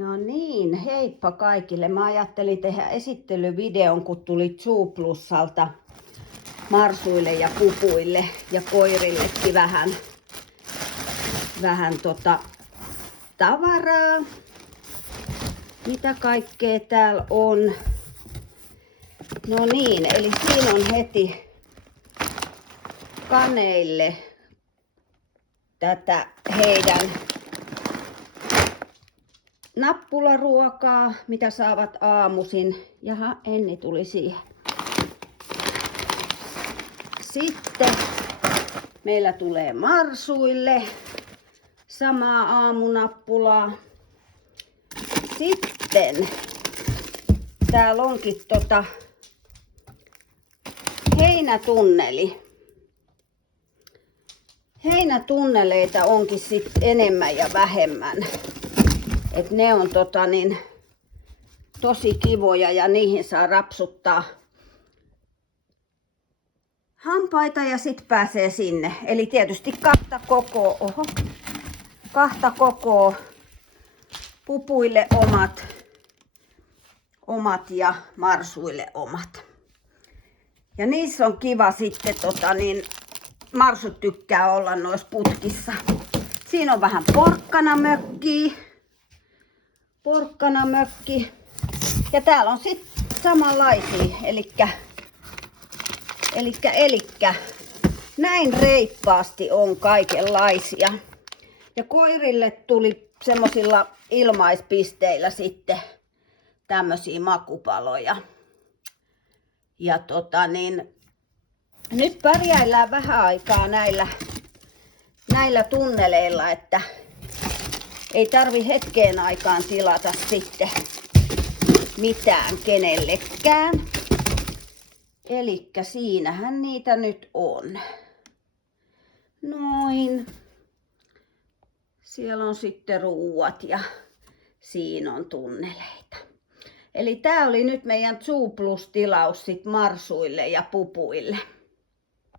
No niin, heippa kaikille. Mä ajattelin tehdä esittelyvideon, kun tuli Zooplusalta marsuille ja pupuille ja koirillekin vähän tavaraa. Mitä kaikkea täällä on? No niin, eli siinä on heti kaneille tätä heidän nappularuokaa, mitä saavat aamuisin. Jaha, Enni tuli siihen. Sitten meillä tulee marsuille samaa aamunappulaa. Sitten täällä onkin heinätunneli. Heinätunneleita onkin sitten enemmän ja vähemmän. Et ne on tosi kivoja ja niihin saa rapsuttaa hampaita ja sitten pääsee sinne. Eli tietysti kahta kokoa pupuille omat ja marsuille omat. Ja niissä on kiva sitten, marsut tykkää olla noissa putkissa. Siinä on vähän porkkanamökki. Ja täällä on sitten samanlaisia, elikkä näin reippaasti on kaikenlaisia. Ja koirille tuli semmosilla ilmaispisteillä sitten tämmösiä makupaloja. Ja nyt pärjäillään vähän aikaa näillä tunneleilla, että ei tarvi hetkeen aikaan tilata sitten mitään kenellekään. Elikkä siinähän niitä nyt on. Noin. Siellä on sitten ruuat ja siinä on tunneleita. Eli tää oli nyt meidän Zooplus-tilaus sit marsuille ja pupuille.